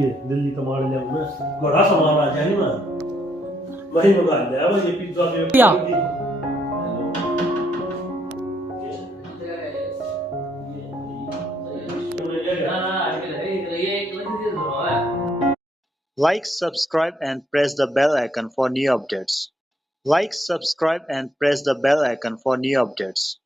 ये दिल्ली टमाटर ले आऊं ना बड़ा सामान आ जाए ना वही मंगा लिया वो ये पिज्जा के या Like, subscribe and press the bell icon for new updates. Like, subscribe and press the bell icon for new updates.